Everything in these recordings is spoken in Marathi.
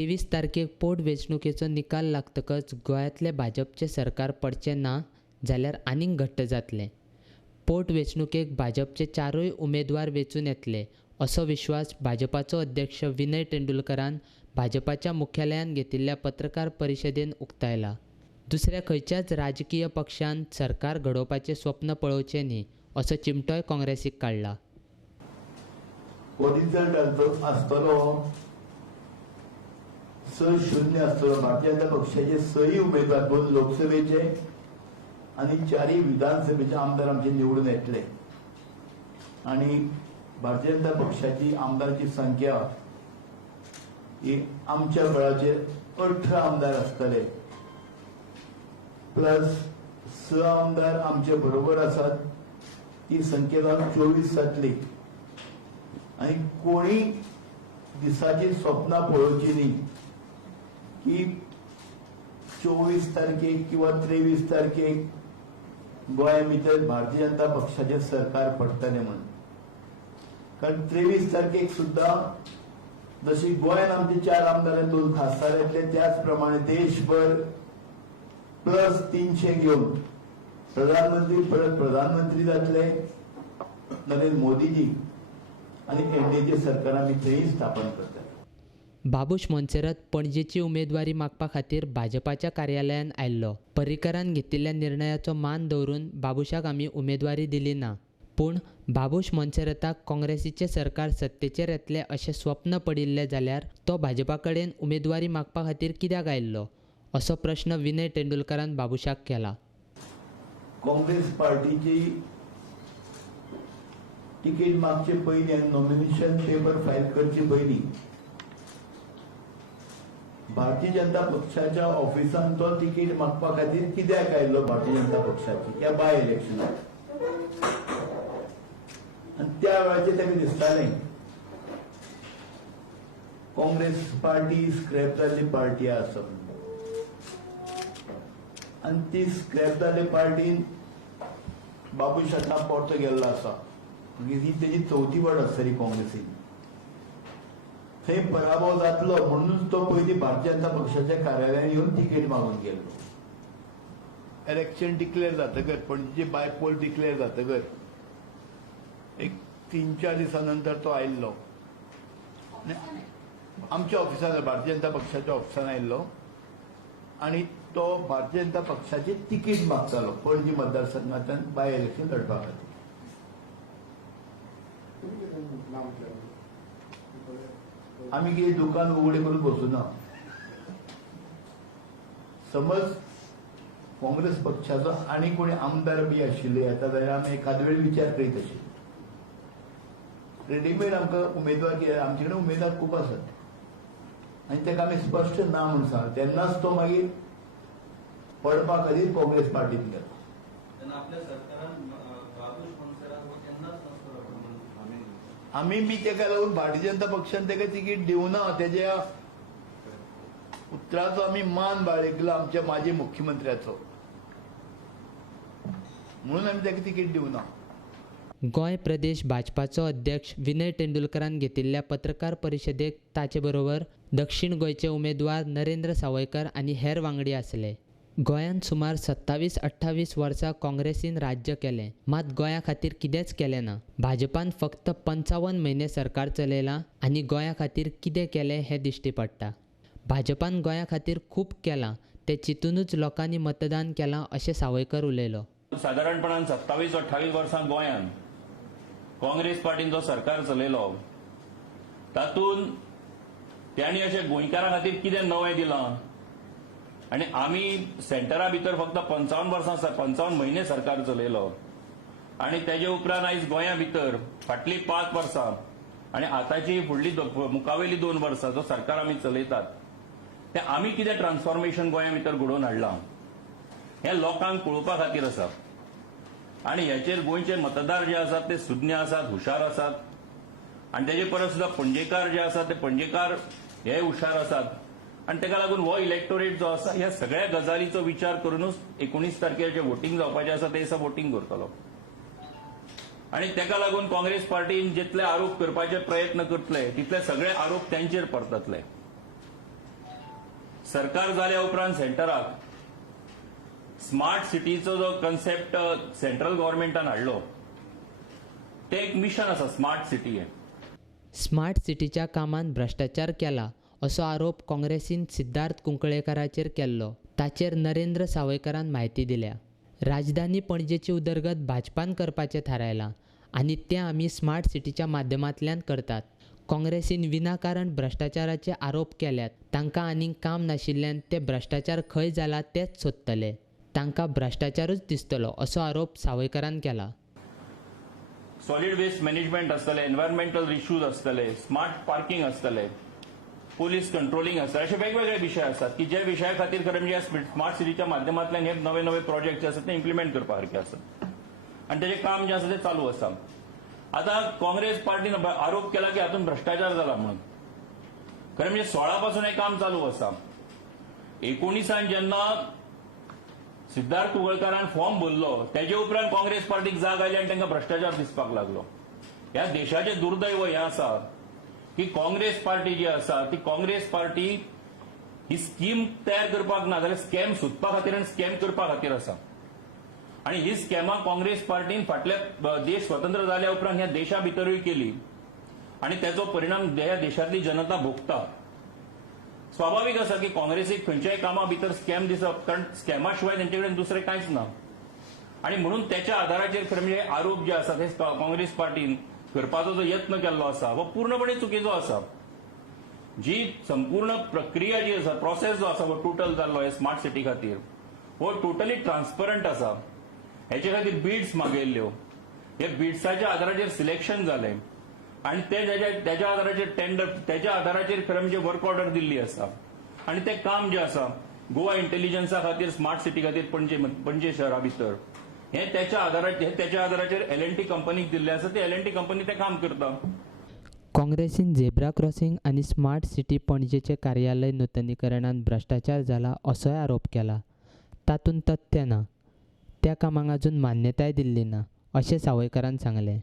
23 तारखेक पोटवेंचणुकेचो निकाल लागतकच गोंयांतले भाजपचे सरकार पडचे ना जाल्यार आनीक घट्ट जातलें. पोटवेंचणुकेक भाजपचे चारूय उमेदवार वेंचून येतले असो विश्वास भाजपाचो अध्यक्ष विनय तेंडुलकरान भाजपाच्या मुख्यालयान घेतिल्ल्या पत्रकार परिशदेंत उक्तायला. दुसऱ्या खंयच्याच राजकीय पक्षान सरकार घडोवपाचें स्वप्न पळोवचें न्ही असो चिमटोय काँग्रेसीक काडला. रिझल्ट आसतलो 6-0 आसतलो. भारतीय जनता पक्षाचे 6 उमेदवार 2 लोकसभेचे आणि 4 विधानसभेचे आमदार आमचे निवडून येतले आणि भारतीय जनता पक्षाची आमदारांची संख्या ही आमच्या बळाचे 18 आमदार आसतले प्लस 6 आमदार आमचे बरोबर आसात. ती संख्या जावन 24 जातली आणि कोणी दिसाची स्वप्नां पळोवची न्ही की 24 तारखेक किंवा 23 तारखेक गोंया भितर भारतीय जनता पक्षाचे सरकार पडटलें म्हणून. कारण 23 तारखेक सुद्धा जशी गोंयान आमचे 4 आमदार 2 खासदार येतले त्याच प्रमाणे देशभर प्लस 300 घेऊन प्रधानमंत्री परत प्रधानमंत्री जातले नरेंद्र मोदीजी आणि एनडीएचे सरकार आमी थंय स्थापन करतात. बाबूश मोन्सेरात पणजेची उमेदवारी मागपा खातीर भाजपाच्या कार्यालयान आयल्लो. पर्रीकारान घेतिल्ल्या निर्णयाचो मान दवरून बाबुशाक आमी उमेदवारी दिली ना, पूण बाबूश मोन्सेराताक काँग्रेसीचें सरकार सत्तेचेर येतलें अशें स्वप्न पडिल्लें जाल्यार तो भाजपा कडेन उमेदवारी मागपा खातीर कित्याक आयल्लो असो प्रश्न विनय तेंडुलकरान बाबुशाक केला. काँग्रेस पार्टीची तिकीट मागचे पयलीं आनी नॉमिनेशन पेपर फायल करचे पयलीं भारतीय जनता पक्षाच्या ऑफिसान तो तिकीट मागपा खातीर कित्याक आयिल्लो भारतीय जनता पक्षाची ह्या बाय इलेक्शनाक. आनी त्या वेळाचेर ताका दिसतालें काँग्रेस पार्टी स्क्रॅप जाल्ली पार्टी आसा आनी ती स्क्रॅप जाल्ले पार्टीन बाबूश आतां परतो गेल्लो आसा. ही तेजी 4थी वाड आसतली काँग्रेसीन. थंय पराभव जातलो म्हणूनच तो पयलीं भारतीय जनता पक्षाच्या कार्यालयान येवन तिकेट मागून गेल्लो. इलेक्शन डिक्लेअर जातकच पणजेची बायपोल डिक्लेअर जातकच एक 3-4 दिसांनंतर तो आयिल्लो आमच्या ऑफिसान भारतीय जनता पक्षाच्या ऑफिसान आयिल्लो आणि तो भारतीय जनता पक्षाची तिकीट मागतालो पणजी मतदारसंघांतल्यान बाय इलेक्शन लढपा खातीर. आमी कितें दुकान उगडें करून बसूना. समज काँग्रेस पक्षाचो आनी कोणी आमदार बी आशिल्ले येता जाल्यार आमी एखाद वेळ विचार करीत आशिल्ले. रेडीमेड आमकां उमेदवार आमचे कडेन उमेदवार खूब आसात आनी ताका आमी स्पश्ट ना म्हणून सांगले. तेन्नाच तो मागीर पडपा खातीर काँग्रेस पार्टीन गेलो. आमी बी ताका लागून भारतीय जनता पक्षान ताका तिकीट दिवना. तेज्या उतराचो आमी मान बाळगला आमच्या माजी मुख्यमंत्र्याचो म्हणून आमी ताका तिकीट दिवना. गोंय प्रदेश भाजपाचो अध्यक्ष विनय तेंडुलकरान घेतिल्ल्या पत्रकार परिशदेक ताचे बरोबर दक्षिण गोंयचे उमेदवार नरेंद्र सावयकर आनी हेर वांगडी आसले. गोंयांत सुमार 27-28 वर्सां काँग्रेसीन राज्य केलें, मात गोंया खातीर कितेंच केलें ना. भाजपान फक्त 55 म्हयने सरकार चलयलां आनी गोंया खातीर कितें केलें हें दिश्टी पडटा. भाजपान गोंया खातीर खूब केलां तें चिंतूनच लोकांनी मतदान केलां अशें सावयकर उलयलो. सादारणपणान 27-28 वर्सां गोंयांत काँग्रेस पार्टीन जो सरकार चलयलो तातूंत त्यांनी अशें गोंयकारां खातीर कितें नवें दिलां आनी आमी सेंटरा भितर फक्त 55 म्हयने सरकार चलयलो आनी तेजे उपरांत आयज गोंया भितर फाटलीं 5 वर्सां आनी आतांची फुडली मुखावेली 2 वर्सां जो सरकार आमी चलयतात तें आमी कितें ट्रान्सफॉर्मेशन गोंया भितर घडोवन हाडलां हें लोकांक कळोवपा खातीर आसा. आनी हेचेर गोंयचे मतदार जे आसात ते सुज्ञ आसात, हुशार आसात आनी तेजे परस सुद्दां पणजेकार जे आसात ते पणजेकार हे हुशार आसात आनी ताका लागून हो इलेक्टोरेट जो आसा ह्या सगळ्या गजालीचो विचार करूनच 19 तारखेर जे वोटींग जावपाचें आसा ते दिसा वोटींग करतलो. आनी ताका लागून काँग्रेस पार्टीन जितले आरोप करपाचे प्रयत्न करतले तितले सगळे आरोप तांचेर परततले. सरकार जाल्या उपरांत सेंटराक स्मार्ट सिटीचो जो कन्सेप्ट सेंट्रल गव्हर्नमेंटान हाडलो ते एक मिशन आसा स्मार्ट सिटी हे. स्मार्ट सिटीच्या कामान भ्रष्टाचार केला असो आरोप काँग्रेसीन सिद्धार्थ कुंकळेकराचेर केल्लो. ताचेर नरेंद्र सावयकरान म्हायती दिल्या. राजधानी पणजेची उदरगत भाजपान करपाचें थारायलां आनी तें आमी स्मार्ट सिटीच्या माध्यमांतल्यान करतात. काँग्रेसीन विनाकारण भ्रष्टाचाराचे आरोप केल्यात. तांकां आनीक काम नाशिल्ल्यान ते भ्रष्टाचार खंय जाला तेच सोदतले. तांकां भ्रष्टाचारूच दिसतलो असो आरोप सावयकरान केला. सॉलिड वेस्ट मॅनेजमेंट आसतले, एन्व्हायरमेंटल इश्यूज आसतले, स्मार्ट पार्किंग आसतले, पोलीस कंट्रोलिंग आसतले, असे वेगवेगळे विषय असतात की ज्या विशया खातीर खरें म्हणजे स्मार्ट सिटीच्या माध्यमांतल्यान हे नवे नवे प्रोजेक्ट जे आसात ते इम्प्लिमेंट करपा सारखे आसात आणि तेजें काम जे आसा तें चालू आसा. आता काँग्रेस पार्टीन आरोप केला की हातूंत भ्रष्टाचार जाला म्हणून. खरें म्हणजे 16 पासून हे काम चालू आसा. 19 जेन्ना सिद्धार्थ कुंकळेकरान फॉर्म भरलो तेजे उपरांत काँग्रेस पार्टीक जाग आयली आनी तांकां भ्रष्टाचार दिसपाक लागलो. ह्या देशाचें दुर्दैव हें आसा की काँग्रेस पार्टी जी आसा ती काँग्रेस पार्टी ही स्कीम तयार करपाक ना जाल्यार स्कॅम सोदपा खातीर आनी स्कॅम करपा खातीर आसा. आनी ही स्कॅमां काँग्रेस पार्टीन फाटल्या देश स्वतंत्र जाल्या उपरांत ह्या देशा भितरूय केली आनी तेचो परिणाम ह्या देशांतली जनता भोगता. स्वाभाविक आसा की काँग्रेसीक खंयच्याय कामा भितर स्कॅम दिसप, कारण स्कॅमा शिवाय तेंचे कडेन दुसरें कांयच ना. आनी म्हणून त्याच्या आधाराचेर खरें म्हणजे आरोप जे आसा ते काँग्रेस पार्टीन करपाचो जो यत्न केल्लो आसा हो पूर्णपणे चुकीचो आसा. जी संपूर्ण प्रक्रिया जी आसा, प्रोसेस जो आसा हो टोटल जाल्लो हे स्मार्ट सिटी खातीर हो टोटली ट्रान्सपरंट आसा. हेचे खातीर बिड्स मागयल्ल्यो, हे बिड्साच्या आधाराचेर सिलेक्शन जालें आनी त्याच्या आधाराचेर टेंडर, त्याच्या आधाराचेर खरें म्हणजे वर्क ऑर्डर दिल्ली आसा. आनी तें काम जें आसा गोवा इंटेलिजन्सा खातीर स्मार्ट सिटी खातीर पणजे शहरा भितर हे त्याच्या आधाराचेर L&T कंपनीक दिल्लें आसा. ते L&T कंपनी तें काम करता. काँग्रेसीन झेब्रा क्रॉसिंग आनी स्मार्ट सिटी पणजेचे कार्यालय नूतनीकरणात भ्रष्टाचार जाला असोय आरोप केला. तातूंत तथ्य ना. त्या कामाक अजून मान्यताय दिल्ली ना अशें सावयकरान सांगलें.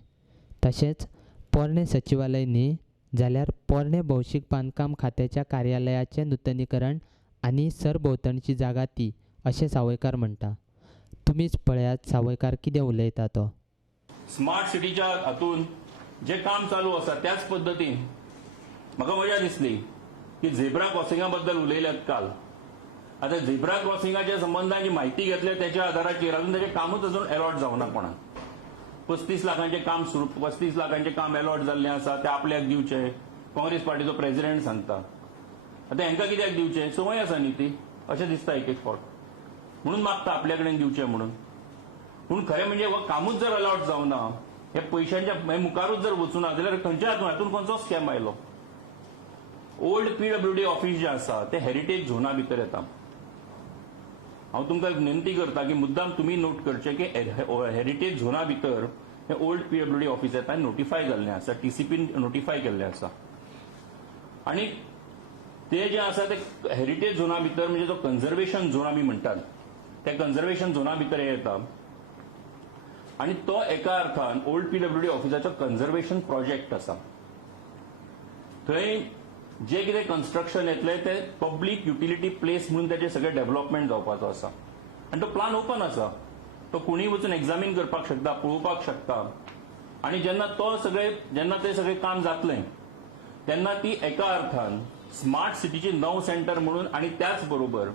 तशेंच पोरणे सचिवालय न्ही जाल्यार पोरणे भौशीक बांदकाम खात्याच्या कार्यालयाचें नूतनीकरण आनी सरभोंवतणची जागा ती अशें सावयकार म्हणटा. तुमीच पळयात सावयकार कितें उलयता तो. स्मार्ट सिटीच्या हातूंत जे काम चालू आसा त्याच पद्दतीन म्हाका मजा दिसली की झेब्रा क्रॉसिंगा बद्दल उलयल्यात काल. आता झेब्रा क्रॉसिंगाच्या संबंधान जी म्हायती घेतल्या त्याच्या आधाराचेर अजून तेजें कामूच अजून अलॉट जावना कोणाक. 35 लाखांचे काम 35 लाखांचे काम अलॉट जाल्लें आसा ते आपल्याक दिवचे काँग्रेस पार्टीचो प्रेसिडेंट सांगता. आता हांकां कित्याक दिवचे, संवय आसा न्ही ती अशें दिसता एक एक फावट, म्हणून मागता आपल्या कडेन दिवचे म्हणून. पूण खरें म्हणजे हो कामूच जर अलॉट जावना, हे पयशांच्या मुखारूच जर वचूना जाल्यार खंयच्या हातूंत खंयचो स्कॅम आयलो. ओल्ड PWD ऑफिस जें आसा तें हेरिटेज झोना भितर येता. हांव तुमकां विनंती करता की मुद्दाम तुमी नोट करचें की हेरिटेज झोना भितर हें ओल्ड PWD ऑफिस येता आनी नोटिफाय जाल्लें आसा, TCPन नोटिफाय केल्लें आसा. आनी ते जे आसा ते हेरिटेज झोना भितर म्हणजे जो कन्झर्वेशन झोन आमी म्हणटात त्या कन्झर्वेशन झोना भितर हे येता. आनी तो एका अर्थान ओल्ड PWD ऑफिसाचो कन्झर्वेशन प्रोजेक्ट आसा. थंय जे कितें कन्स्ट्रक्शन येतलें ते पब्लीक युटिलिटी प्लेस म्हणून तेजें सगळें डेव्हलपमेंट जावपाचो आसा. आनी तो प्लान ओपन आसा. तो कोणीय वचून एक्झामीन करपाक शकता, पळोवपाक शकता. आनी जेन्ना तें सगळें काम जातलें तेन्ना ती एका अर्थान स्मार्ट सिटीची नव सेंटर म्हणून आनी त्याच बरोबर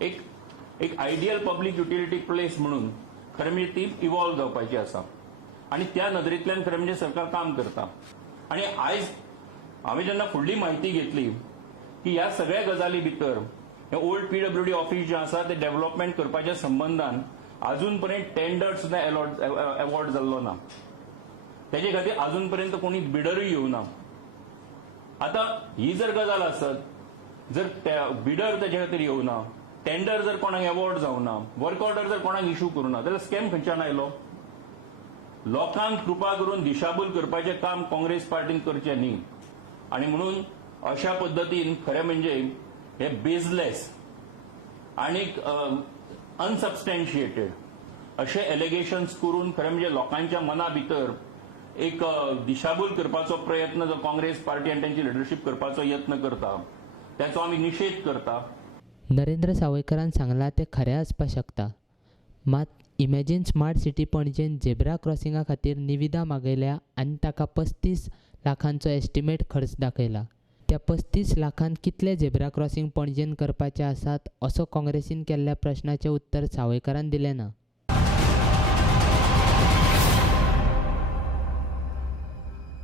एक आयडियल पब्लीक युटिलिटी प्लेस म्हणून खरें म्हणजे ती इवॉल्व जावपाची आसा. आनी त्या नदरेंतल्यान खरें म्हणजे सरकार काम करता. आनी आयज हांवें जेन्ना फुडली म्हायती घेतली की ह्या सगळ्या गजाली भितर हें ओल्ड PWD ऑफिस जें आसा तें डेव्हलपमेंट करपाच्या संबंधान अजून पर्यंत टेंडर सुद्दां अवॉर्ड जाल्लो ना. तेजे खातीर अजून पर्यंत कोणी बिडरूय येवना. आतां ही जर गजाल आसत, जर बिडर तेजे खातीर येवना, टेंडर जर कोणाक अवॉर्ड जावना, वर्क ऑर्डर जर कोणाक इश्यू करूना जाल्यार स्कॅम खंयच्यान आयलो. लोकांक कृपा करून दिशाभूल करपाचें काम काँग्रेस पार्टीन करचें न्ही. आनी म्हणून अशा पद्दतीन खरें म्हणजे हे बेजलेस आनीक अनसबस्टॅन्शिएटेड अशे एलिगेशन्स करून खरें म्हणजे लोकांच्या मना भितर एक दिशाभूल करपाचो प्रयत्न जो काँग्रेस पार्टी आनी तांची लिडरशीप करपाचो यत्न करता त्याचो आमी निशेध करता. नरेंद्र सावयकरान सांगलां तें खरें आसपाक शकता. मात इमॅजिन स्मार्ट सिटी पणजेन झेब्रा क्रॉसिंगा खातीर निविदा मागयल्या आनी ताका 35 लाखांचो एस्टिमेट खर्च दाखयला. त्या 35 लाखांत कितले झेब्रा क्रॉसिंग पणजेन करपाचे आसात असो काँग्रेसीन केल्ल्या प्रस्नाचें उत्तर सावयकरान दिलें ना.